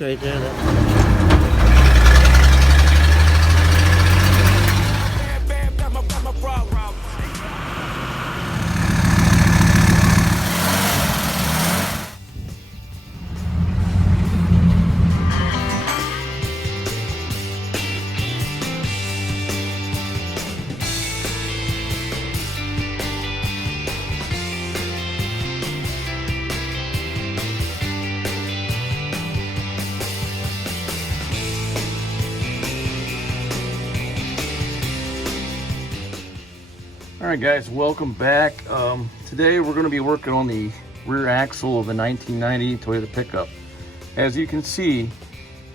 yoke right there. Alright guys, welcome back. Today we're going to be working on the rear axle of the 1990 Toyota pickup. As you can see,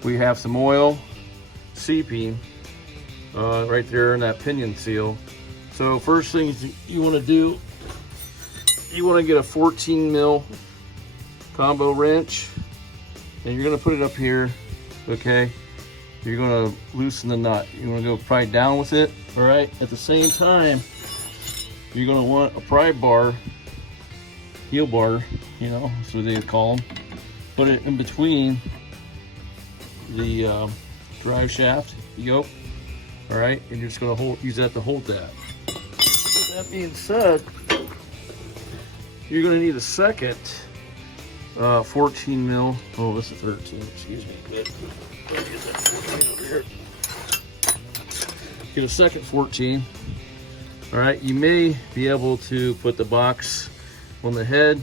we have some oil seeping right there in that pinion seal. So first thing you want to do, you want to get a 14 mil combo wrench, and you're going to put it up here, okay? You're going to loosen the nut. You want to go probably down with it, all right? At the same time, you're going to want a pry bar, heel bar, you know, that's what they call them. Put it in between the drive shaft, the yoke, all right? And you're just going to use that to hold that. With that being said, you're going to need a second 14 mil. Oh, this is 13. Excuse me. Good. Let me get that 14 over here. Get a second 14. All right, you may be able to put the box on the head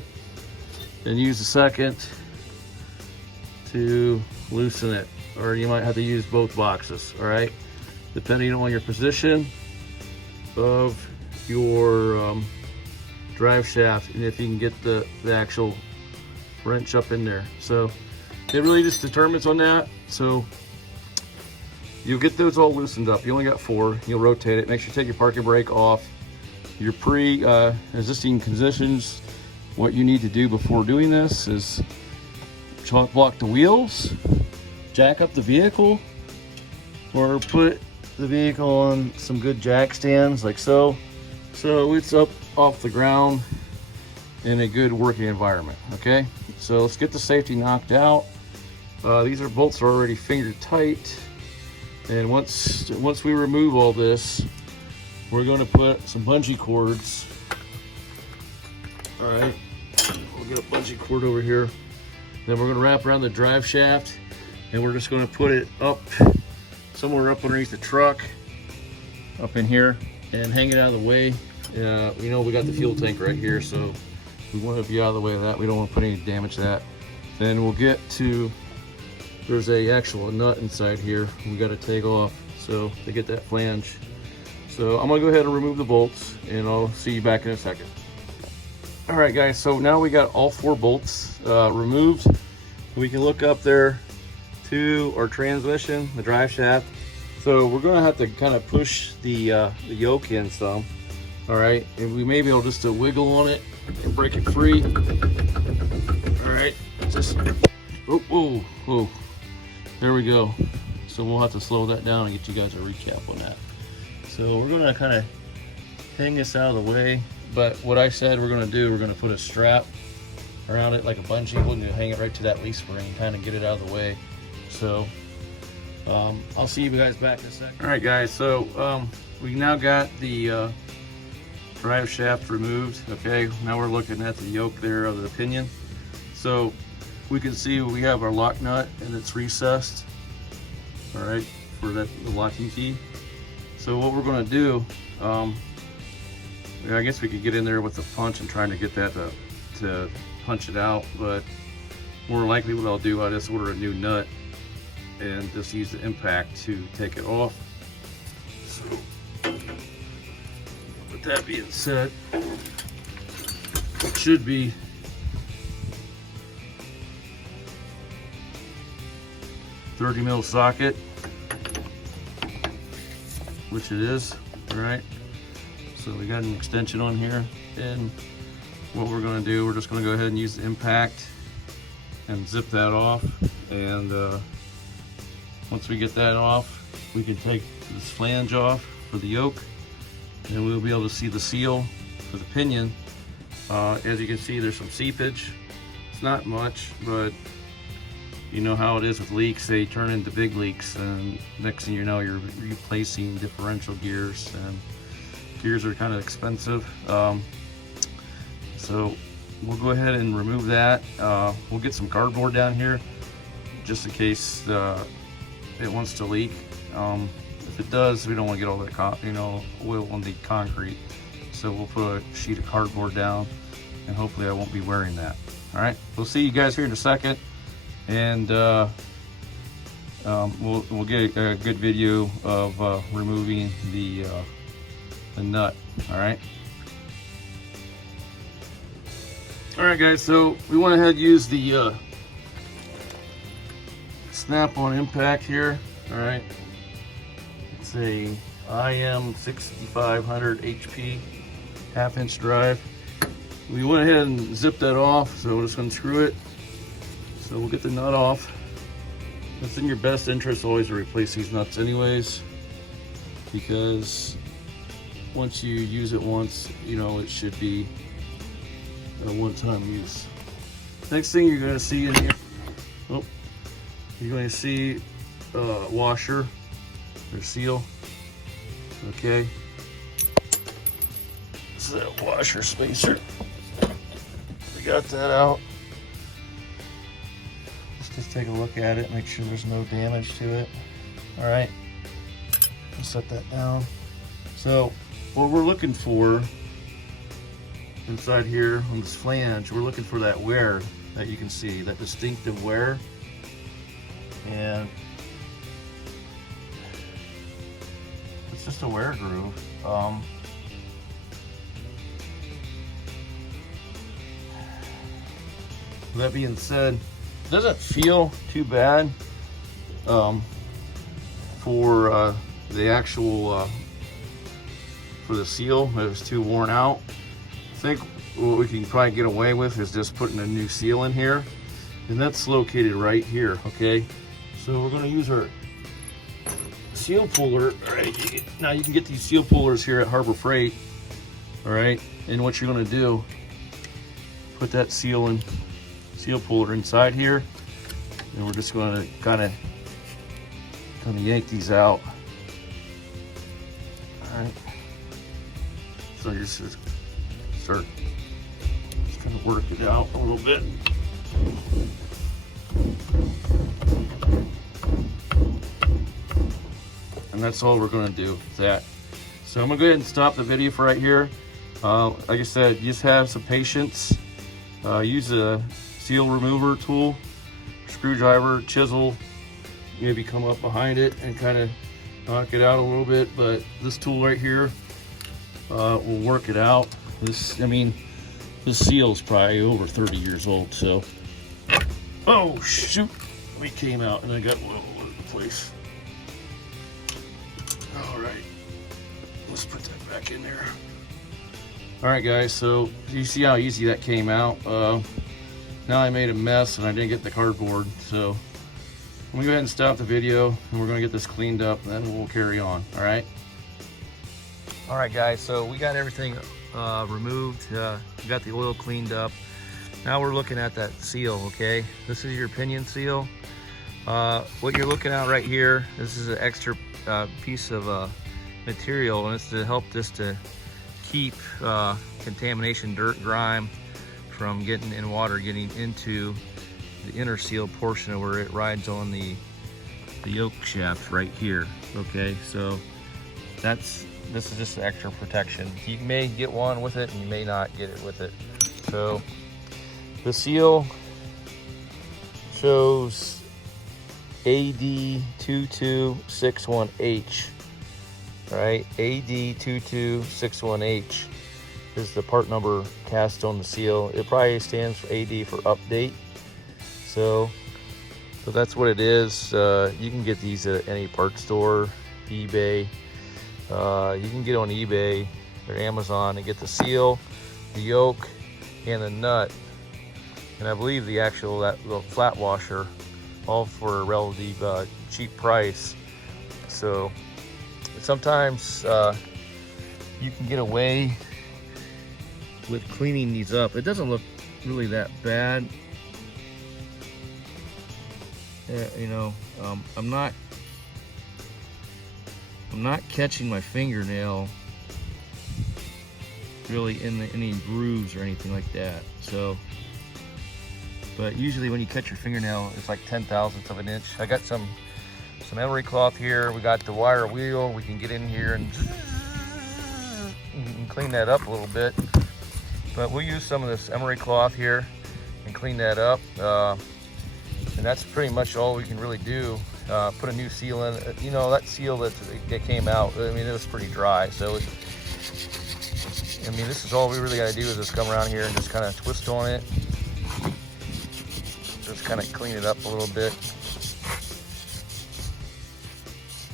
and use the second to loosen it, or you might have to use both boxes, all right, depending on your position of your drive shaft and if you can get the actual wrench up in there. So it really just determines on that. So you'll get those all loosened up. You only got 4. You'll rotate it. Make sure you take your parking brake off. Your pre-existing conditions, what you need to do before doing this is chalk block the wheels, jack up the vehicle, or put the vehicle on some good jack stands like so. So it's up off the ground in a good working environment, okay? So let's get the safety knocked out. These bolts are already finger tight. And once we remove all this, we're going to put some bungee cords. All right, we'll get a bungee cord over here. Then we're going to wrap around the drive shaft, and we're just going to put it up somewhere up underneath the truck, up in here, and hang it out of the way. You know, we got the fuel tank right here, so we want to be out of the way of that. We don't want to put any damage to that. Then we'll get to, there's a actual nut inside here we got to take off, so to get that flange. So I'm gonna go ahead and remove the bolts, and I'll see you back in a second. All right guys, so now we got all 4 bolts removed. We can look up there to our transmission, the drive shaft. So we're gonna have to kind of push the yoke in some. All right, and we may be able just to wiggle on it and break it free. All right, just, oh. There we go. So we'll have to slow that down and get you guys a recap on that. So we're gonna kind of hang this out of the way, but what I said we're gonna do, we're gonna put a strap around it like a bungee. We're gonna hang it right to that leaf spring and kind of get it out of the way. So I'll see you guys back in a second. All right guys, so we now got the drive shaft removed. Okay, now we're looking at the yoke there of the pinion. So we can see we have our lock nut and it's recessed, all right, for the locking key. So what we're going to do, I guess we could get in there with the punch and trying to get that to punch it out, but more likely what I'll do, I'll just order a new nut and just use the impact to take it off. So with that being said, it should be .30 mil socket, which it is. All right, so we got an extension on here, and what we're going to do, we're just going to go ahead and use the impact and zip that off. And once we get that off, we can take this flange off for the yoke, and we'll be able to see the seal for the pinion. As you can see, there's some seepage. It's not much, but you know how it is with leaks, they turn into big leaks, and next thing you know, you're replacing differential gears, and gears are kind of expensive. So we'll go ahead and remove that. We'll get some cardboard down here just in case it wants to leak. If it does, we don't want to get all that oil on the concrete. So we'll put a sheet of cardboard down, and hopefully I won't be wearing that. All right, we'll see you guys here in a second, and we'll get a good video of removing the nut. All right. All right, guys. So we went ahead and used the snap-on impact here. All right. It's a IM 6500 HP half-inch drive. We went ahead and zipped that off, so we're just going to screw it. So we'll get the nut off. It's in your best interest always to replace these nuts anyways, because once you use it once, you know it should be a one-time use. Next thing you're going to see in here, you're going to see a washer or seal. Okay, this is that washer spacer. We got that out. Let's just take a look at it, make sure there's no damage to it. All right, I'll set that down. So what we're looking for inside here on this flange, we're looking for that wear that you can see, that distinctive wear. And it's just a wear groove. That being said, it doesn't feel too bad for the actual for the seal. It was too worn out. I think what we can probably get away with is just putting a new seal in here, and that's located right here. Okay, so we're going to use our seal puller. All right, now you can get these seal pullers here at Harbor Freight. All right, and what you're going to do, put that seal puller inside here, and we're just going to kind of yank these out. All right, so you just start kind of work it out a little bit. And that's all we're going to do with that. So I'm going to go ahead and stop the video for right here. Like I said, just have some patience. Use a seal remover tool, screwdriver, chisel, maybe come up behind it and kind of knock it out a little bit. But this tool right here will work it out. This seal is probably over 30 years old. So, oh shoot, we came out and I got oil all over the place. All right, let's put that back in there. All right, guys, so you see how easy that came out. Now I made a mess and I didn't get the cardboard, so I'm gonna go ahead and stop the video and we're gonna get this cleaned up, and then we'll carry on. All right. All right, guys, so we got everything removed. We got the oil cleaned up. Now we're looking at that seal. Okay, this is your pinion seal. What you're looking at right here, this is an extra piece of material, and it's to help this to keep contamination, dirt, grime from getting in water, getting into the inner seal portion of where it rides on the yoke shaft right here. Okay, so this is just extra protection. You may get one with it and you may not get it with it. So the seal shows AD2261H. Right, AD2261H is the part number cast on the seal. It probably stands for AD for update. So that's what it is. You can get these at any part store, eBay. You can get on eBay or Amazon and get the seal, the yoke, and the nut. And I believe the actual that little flat washer, all for a relatively cheap price. So sometimes you can get away with cleaning these up. It doesn't look really that bad. you know, I'm not catching my fingernail really in any grooves or anything like that. So, but usually when you catch your fingernail, it's like 10/1000ths of an inch. I got some emery cloth here. We got the wire wheel. We can get in here and clean that up a little bit. But we'll use some of this emery cloth here and clean that up. And that's pretty much all we can really do. Put a new seal in. You know, that seal that came out, I mean, it was pretty dry. So, I mean, this is all we really got to do is just come around here and just kind of twist on it. Just kind of clean it up a little bit.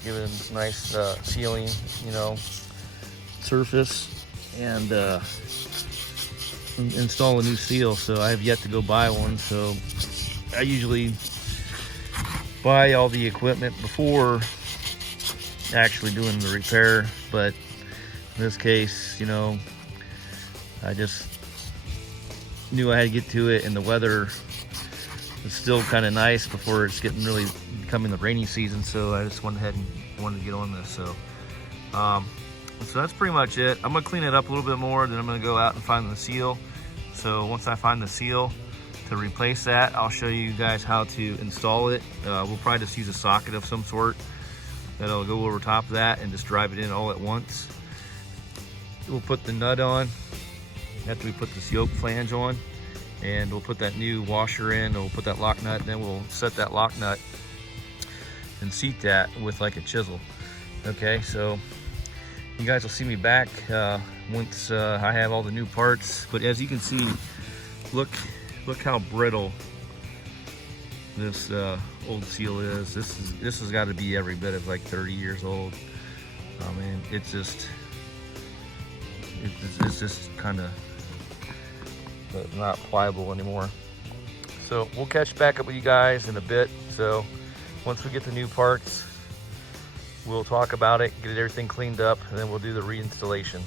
Give it a nice sealing, you know, surface, and install a new seal. So I have yet to go buy one. So I usually buy all the equipment before actually doing the repair, but in this case, you know, I just knew I had to get to it, and the weather is still kind of nice before it's getting really becoming the rainy season, so I just went ahead and wanted to get on this. So so that's pretty much it. I'm gonna clean it up a little bit more, then I'm gonna go out and find the seal. So once I find the seal to replace that, I'll show you guys how to install it. We'll probably just use a socket of some sort that'll go over top of that and just drive it in all at once. We'll put the nut on after we put this yoke flange on, and we'll put that new washer in, and we'll put that lock nut, and then we'll set that lock nut and seat that with like a chisel. Okay, so you guys will see me back once I have all the new parts. But as you can see, look how brittle this old seal is. This has got to be every bit of like 30 years old. Oh man, it's just kind of not pliable anymore. So we'll catch back up with you guys in a bit. So once we get the new parts, we'll talk about it, get everything cleaned up, and then we'll do the reinstallation.